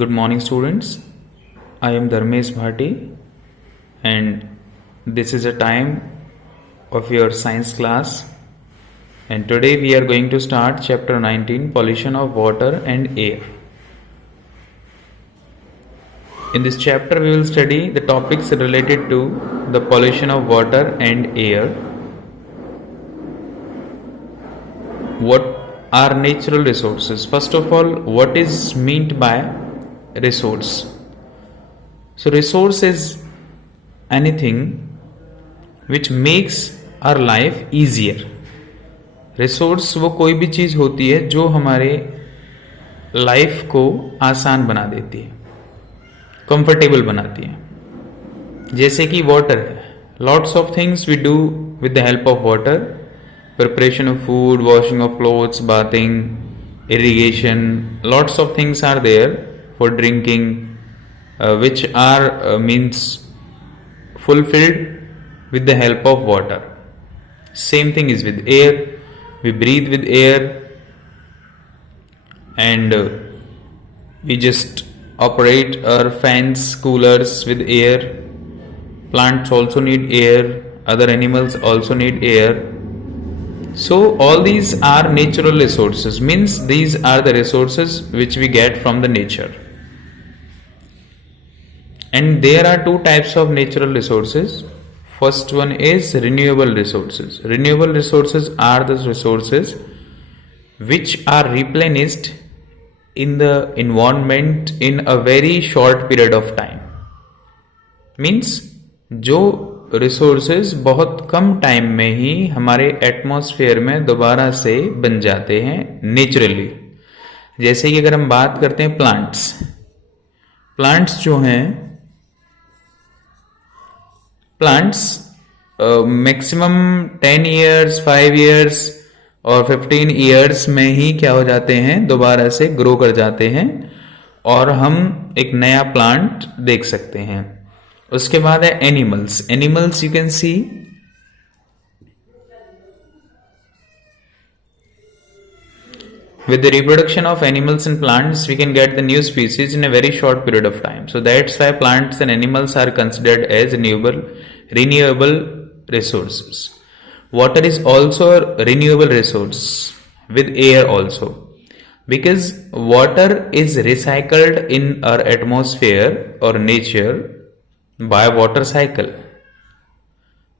Good morning, students. I am Dharmesh Bhati, and this is a time of your science class. And today we are going to start chapter 19, pollution of water and air. In this chapter, we will study the topics related to the pollution of water and air. What are natural resources? First of all, what is meant by resource? So resource is anything which makes our life easier. Resource वो कोई भी चीज़ होती है जो हमारे life को आसान बना देती है, कंफर्टेबल बनाती है। जैसे कि वाटर है, lots of things we do with the help of water, preparation of food, washing of clothes, bathing, irrigation, lots of things are there for drinking, which are means fulfilled with the help of water. Same thing is with air. We breathe with air, and we just operate our fans, coolers with air. Plants also need air. Other animals also need air. So all these are natural resources, means these are the resources which we get from the nature. And there are two types of natural resources. First one is renewable resources. Renewable resources are the resources which are replenished in the environment in a very short period of time. Means जो resources बहुत कम time में ही हमारे atmosphere में दोबारा से बन जाते हैं नेचुरली। जैसे कि अगर हम बात करते हैं प्लांट्स जो हैं, प्लांट्स मैक्सिमम 10 ईयर्स, 5 ईयर्स और 15 ईयर्स में ही क्या हो जाते हैं, दोबारा से ग्रो कर जाते हैं और हम एक नया प्लांट देख सकते हैं। उसके बाद है animals you can see with the reproduction of animals and plants we can get the new species in a very short period of time. So that's why plants and animals are considered as renewable resources. Water is also a renewable resource with air also, because water is recycled in our atmosphere or nature by water cycle.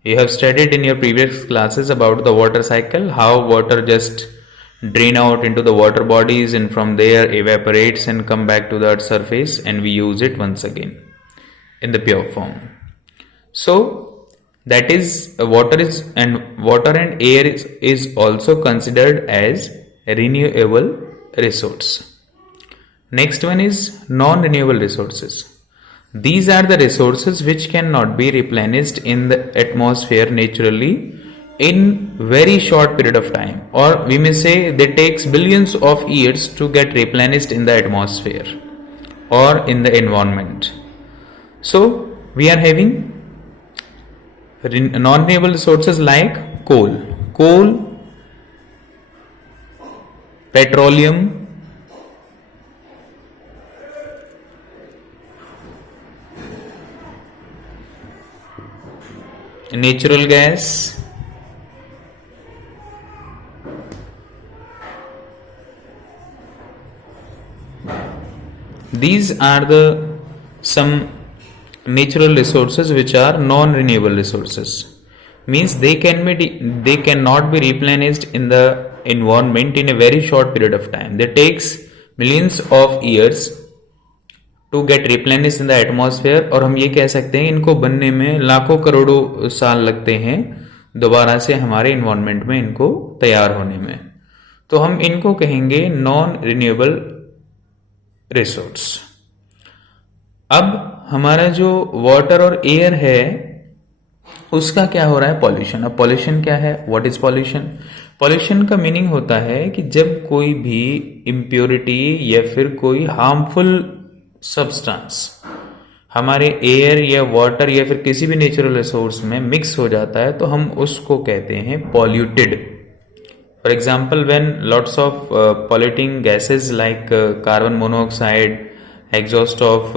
You have studied in your previous classes about the water cycle, how water just drain out into the water bodies and from there evaporates and come back to the earth's surface, and we use it once again in the pure form. So that is water and air is also considered as a renewable resource. Next one is non-renewable resources. These are the resources which cannot be replenished in the atmosphere naturally in very short period of time, or we may say that takes billions of years to get replenished in the atmosphere or in the environment. So we are having non-renewable resources like coal, petroleum, natural gas, these are the some natural resources which are non-renewable resources. Means they cannot be replenished in the environment in a very short period of time. That takes millions of years to get replenished in the atmosphere, और हम ये कह सकते हैं इनको बनने में लाखों करोड़ों साल लगते हैं दोबारा से हमारे इन्वायरमेंट में इनको तैयार होने में। तो हम इनको कहेंगे नॉन रिन्यूएबल रिसोर्स। अब हमारा जो वाटर और एयर है उसका क्या हो रहा है, पॉल्यूशन। अब पॉल्यूशन क्या है, व्हाट इज पॉल्यूशन? पॉल्यूशन का मीनिंग होता है कि जब कोई भी इम्प्योरिटी या फिर कोई हार्मफुल सब्सटेंस हमारे एयर या वाटर या फिर किसी भी नेचुरल रिसोर्स में मिक्स हो जाता है तो हम उसको कहते हैं polluted. For example, when lots of polluting gases like carbon monoxide exhaust of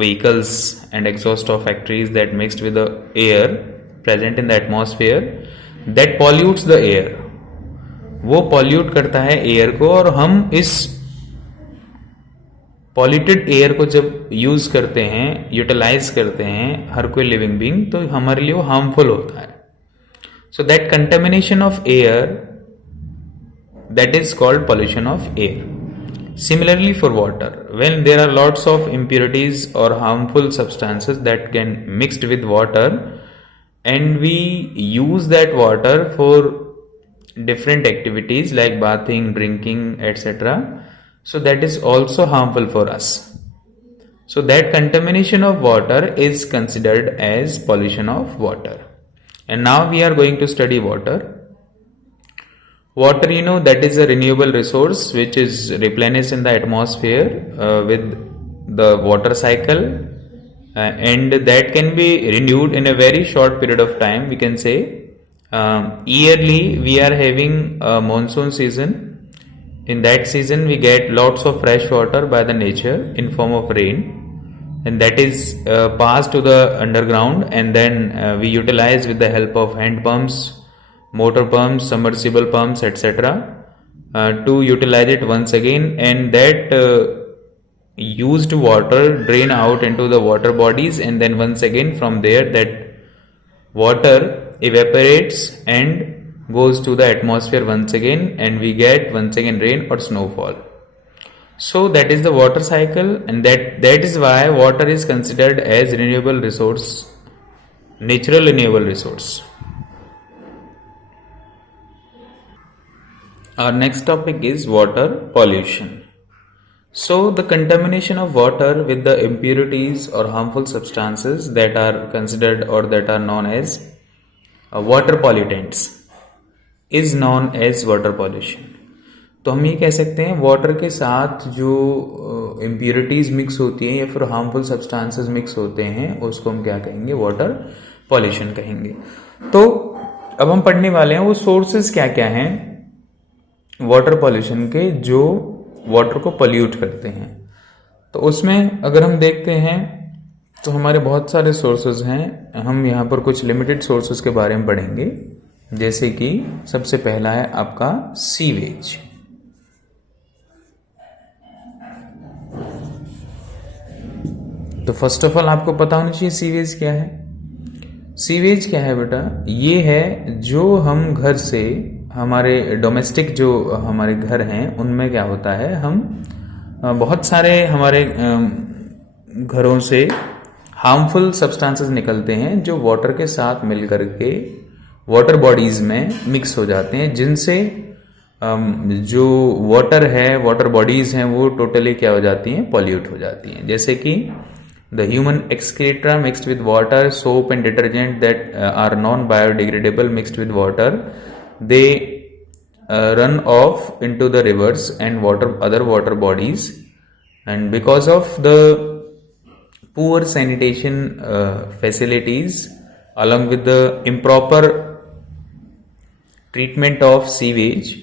vehicles and exhaust of factories that mixed with the air present in the atmosphere that pollutes the air. वो pollute करता है air को, और हम इस polluted air को जब use करते हैं, यूटिलाइज करते हैं हर कोई लिविंग बीइंग, तो हमारे लिए वो हार्मफुल होता है. So that contamination of air, that is called pollution of air. Similarly for water, when there are lots of impurities or harmful substances that can mixed with water and we use that water for different activities like bathing, drinking, etc., so that is also harmful for us. So that contamination of water is considered as pollution of water. And now we are going to study water. Water, that is a renewable resource which is replenished in the atmosphere with the water cycle, and that can be renewed in a very short period of time. We can say yearly we are having a monsoon season. In that season we get lots of fresh water by the nature in form of rain, and that is passed to the underground, and then we utilize with the help of hand pumps, motor pumps, submersible pumps, etc., to utilize it once again, and that used water drain out into the water bodies, and then once again from there that water evaporates and goes to the atmosphere once again, and we get once again rain or snowfall. So that is the water cycle, and that is why water is considered as renewable resource, natural renewable resource. Our next topic is water pollution. So the contamination of water with the impurities or harmful substances that are considered or that are known as water pollutants is known as water pollution. तो हम ये कह सकते हैं water के साथ जो impurities mix होती हैं या फिर harmful substances मिक्स होते हैं उसको हम क्या कहेंगे, वाटर pollution कहेंगे. तो अब हम पढ़ने वाले हैं वो सोर्सेज क्या क्या हैं वाटर पॉल्यूशन के जो वाटर को पॉल्यूट करते हैं. तो उसमें अगर हम देखते हैं तो हमारे बहुत सारे सोर्सेज हैं. हम यहाँ पर कुछ लिमिटेड सोर्सेज के बारे में पढ़ेंगे, जैसे कि सबसे पहला है आपका सीवेज. तो फर्स्ट ऑफ ऑल आपको पता होना चाहिए सीवेज क्या है. सीवेज क्या है बेटा, ये है जो हम घर से, हमारे डोमेस्टिक जो हमारे घर हैं उनमें क्या होता है, हम बहुत सारे हमारे घरों से हार्मफुल सब्सटेंसेस निकलते हैं जो वाटर के साथ मिल करके वाटर बॉडीज में मिक्स हो जाते हैं, जिनसे जो वाटर है, वाटर बॉडीज हैं, वो टोटली क्या हो जाती हैं, पॉल्यूट हो जाती हैं. जैसे कि the human excreta mixed with water, soap and detergent that are non-biodegradable mixed with water, they run off into the rivers and other water bodies, and because of the poor sanitation facilities along with the improper treatment of sewage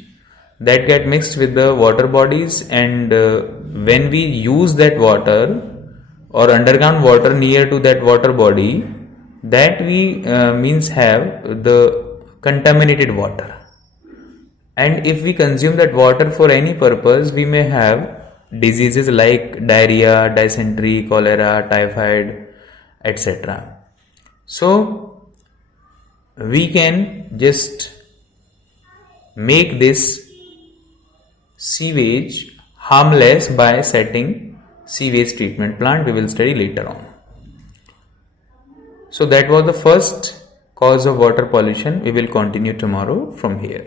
that get mixed with the water bodies, and when we use that water or underground water near to that water body, that we means have the contaminated water, and if we consume that water for any purpose, we may have diseases like diarrhea, dysentery, cholera, typhoid, etc. So we can just make this sewage harmless by setting sewage treatment plant. We will study later on. So that was the first cause of water pollution. We will continue tomorrow from here.